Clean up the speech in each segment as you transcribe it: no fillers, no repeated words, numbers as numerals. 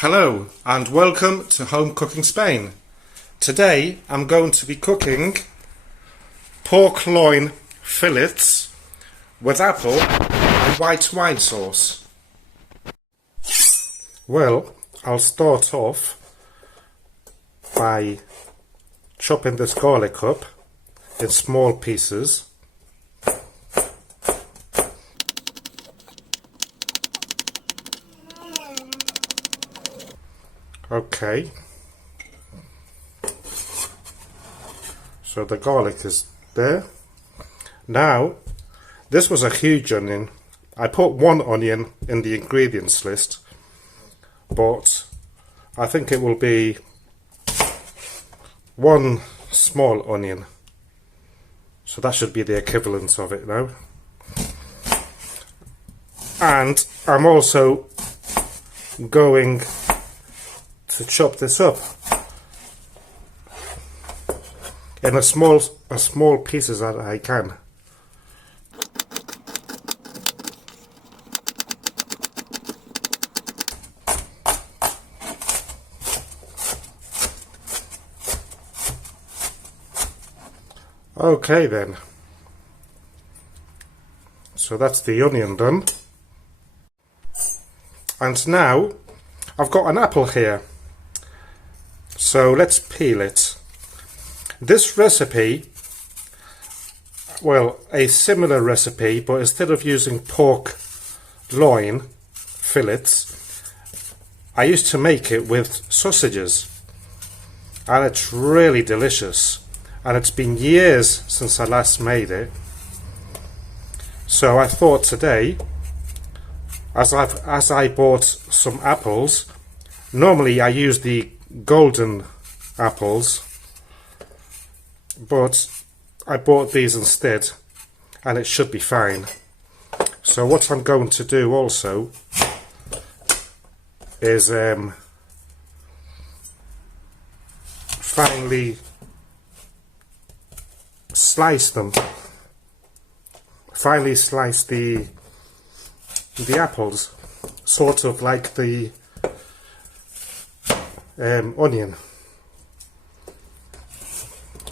Hello and welcome to Home Cooking Spain. Today I'm going to be cooking pork loin fillets with apple and white wine sauce. Well, I'll start off by chopping this garlic up in small pieces. Okay, so the garlic is there. Now, this was a huge onion. I put one onion in the ingredients list, but I think it will be one small onion. So that should be the equivalent of it now. And I'm also going to chop this up in as small pieces as I can. Okay then, so that's the onion done, and now I've got an apple here. So let's peel it. This recipe, well, a similar recipe, but instead of using pork loin fillets, I used to make it with sausages, and it's really delicious, and it's been years since I last made it. So I thought today, as I bought some apples, normally I use the golden apples, but I bought these instead and it should be fine. So what I'm going to do also is finely slice them, finely slice the apples, sort of like the onion.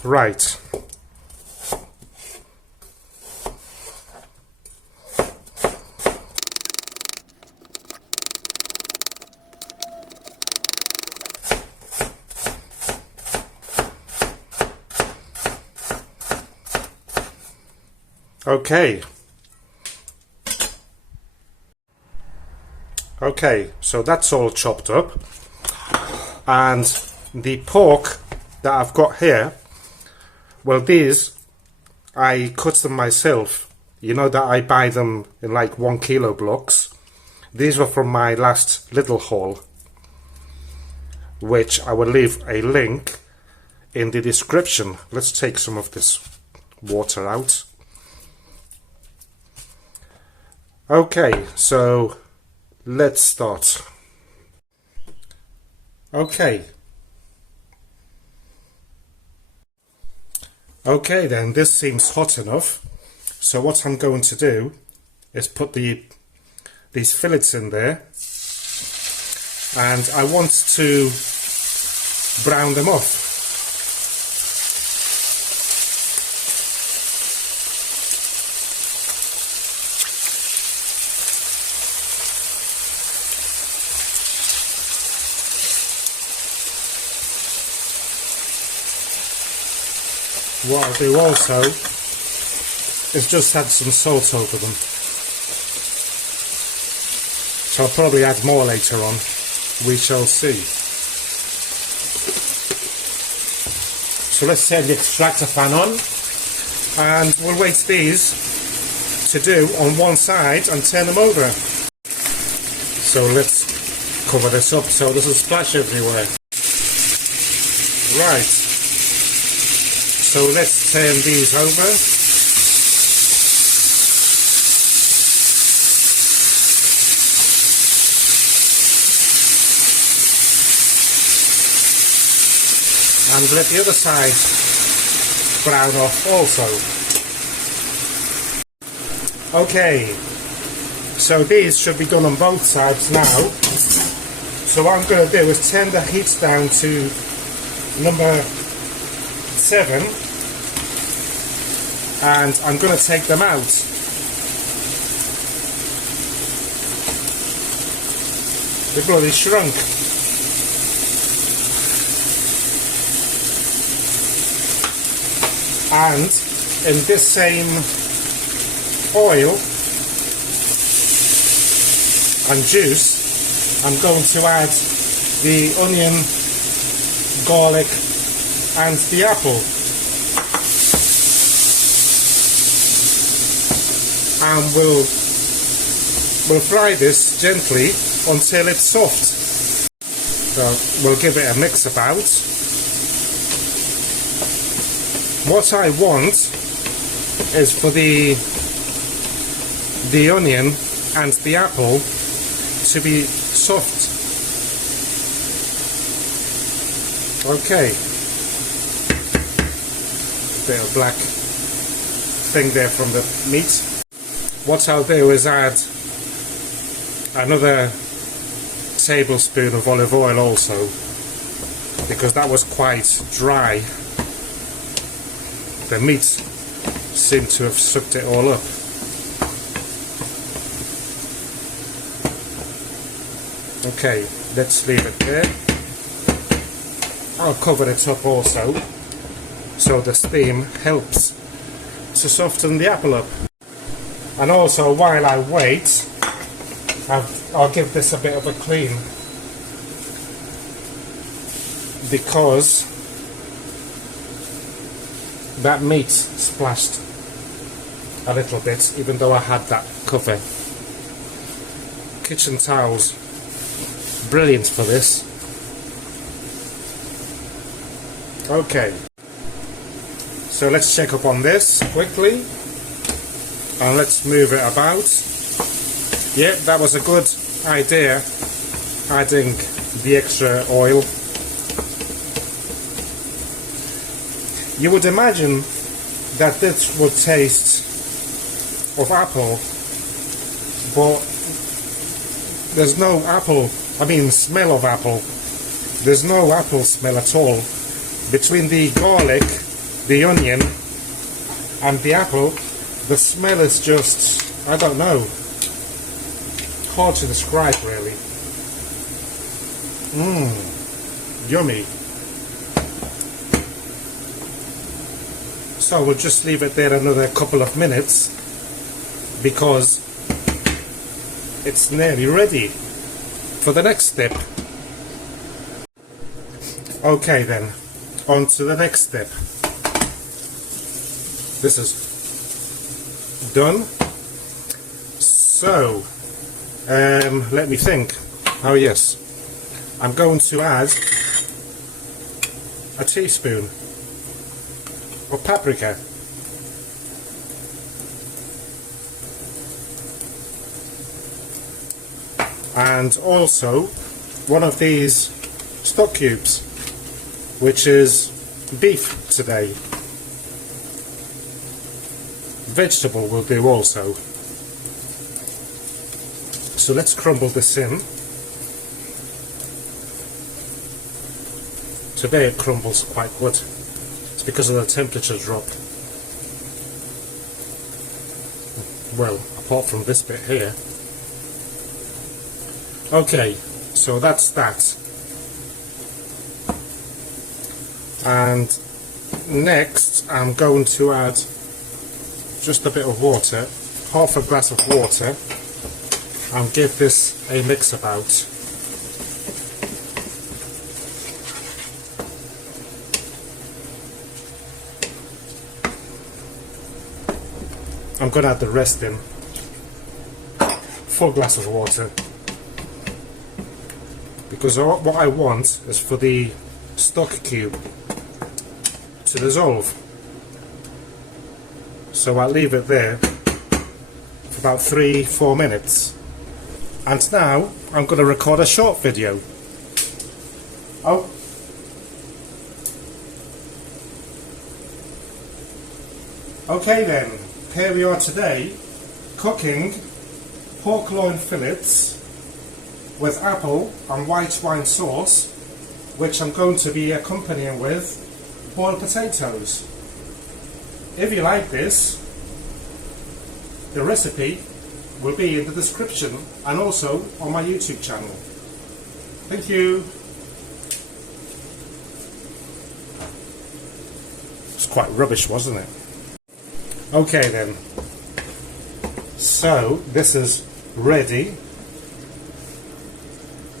Right. Okay, so that's all chopped up, and the pork that I've got here, well, these I cut them myself. You know that I buy them in like 1 kilo blocks. These were from my last little haul, which I will leave a link in the description. Let's take some of this water out. Okay, so let's start. Okay then, this seems hot enough. So what I'm going to do is put these fillets in there, and I want to brown them off. What I'll do also is just add some salt over them. So I'll probably add more later on. We shall see. So let's turn the extractor fan on, and we'll wait these to do on one side and turn them over. So let's cover this up so it doesn't splash everywhere. Right. So let's turn these over. And let the other side brown off also. Okay, so these should be done on both sides now. So what I'm going to do is turn the heat down to number 7, and I'm going to take them out. They bloody shrunk. And in this same oil and juice, I'm going to add the onion, garlic and the apple, and we'll fry this gently until it's soft. So we'll give it a mix about. What I want is for the onion and the apple to be soft. Okay. Bit of black thing there from the meat. What I'll do is add another tablespoon of olive oil also, because that was quite dry. The meat seemed to have sucked it all up. Okay, let's leave it there. I'll cover it up also, so the steam helps to soften the apple up. And also, while I wait, I'll give this a bit of a clean, because that meat splashed a little bit, even though I had that cover. Kitchen towels, brilliant for this. Okay, so let's check up on this quickly, and let's move it about. Yeah, that was a good idea, adding the extra oil. You would imagine that this would taste of apple, but there's no apple, smell of apple. There's no apple smell at all. Between the garlic, the onion and the apple, the smell is just, I don't know, hard to describe really. Yummy. So we'll just leave it there another couple of minutes, because it's nearly ready for the next step. Okay then, on to the next step. This is done. So, let me think. Oh yes, I'm going to add a teaspoon of paprika. And also one of these stock cubes, which is beef today. Vegetable will do also. So let's crumble this in. Today it crumbles quite good. It's because of the temperature drop. Well, apart from this bit here. Okay, so that's that. And next I'm going to add just a bit of water, half a glass of water, and give this a mix about. I'm going to add the rest in. Full glass of water. Because what I want is for the stock cube to dissolve. So I'll leave it there for about 3-4 minutes. And now I'm going to record a short video. Oh. Okay then, here we are today, cooking pork loin fillets with apple and white wine sauce, which I'm going to be accompanying with boiled potatoes. If you like this, the recipe will be in the description and also on my YouTube channel. Thank you. It's quite rubbish, wasn't it? Okay then. So this is ready.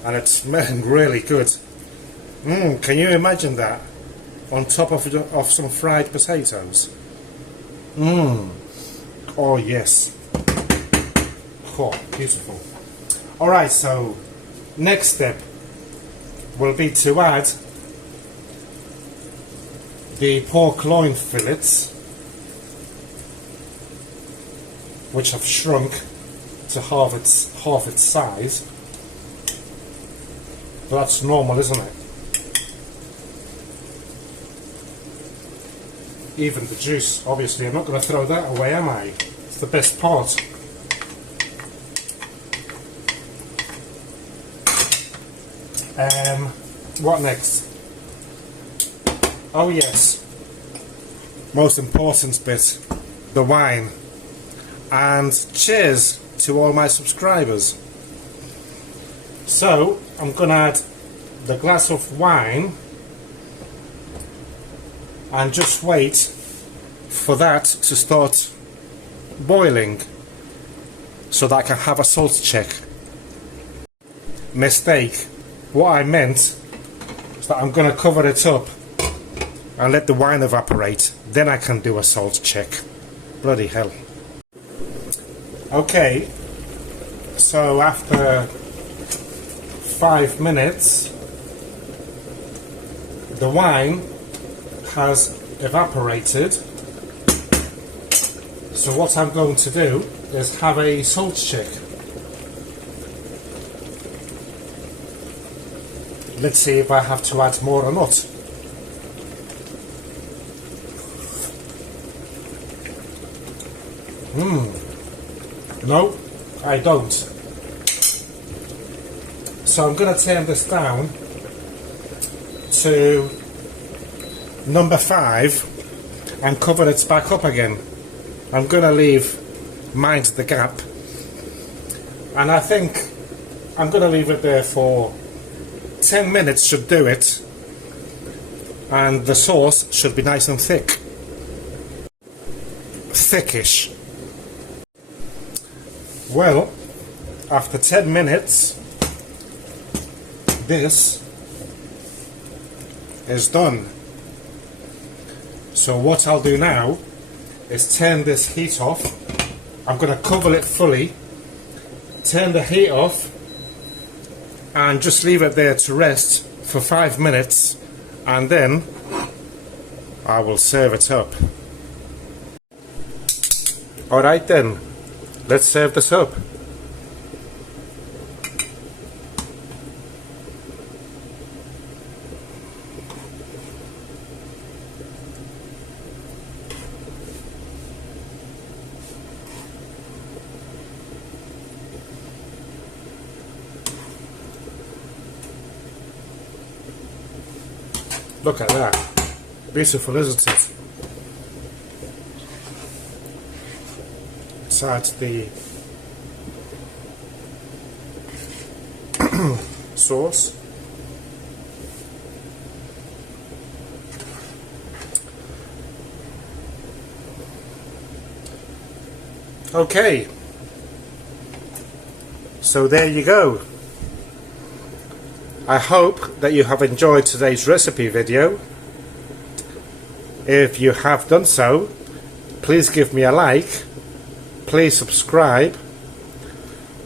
And it's smelling really good. Can you imagine that? On top of some fried potatoes. Oh yes. Oh, beautiful. Alright, so next step will be to add the pork loin fillets, which I've shrunk to half its size. But that's normal, isn't it? Even the juice, obviously. I'm not going to throw that away, am I? It's the best part. What next? Oh yes, most important bit, the wine. And cheers to all my subscribers. So I'm going to add the glass of wine and just wait for that to start boiling so that I can have a salt check. Mistake. What I meant is that I'm going to cover it up and let the wine evaporate, then I can do a salt check. Bloody hell. Okay, so after 5 minutes the wine has evaporated, so what I'm going to do is have a salt check. Let's see if I have to add more or not. No, I don't. So I'm going to turn this down to number 5 and cover it back up again. I'm going to leave mind the gap, and I think I'm going to leave it there for 10 minutes should do it, and the sauce should be nice and thick. Thickish. Well, after 10 minutes this is done. So what I'll do now is turn this heat off. I'm going to cover it fully, turn the heat off, and just leave it there to rest for 5 minutes, and then I will serve it up. Alright then, let's serve this up. Look at that. Beautiful, isn't it? Let's add the sauce. Okay. So there you go. I hope that you have enjoyed today's recipe video. If you have done so, please give me a like, please subscribe,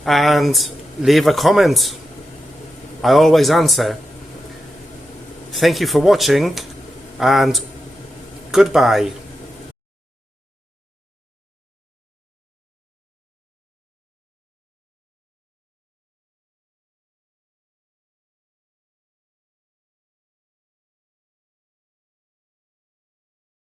and leave a comment. I always answer. Thank you for watching, and goodbye.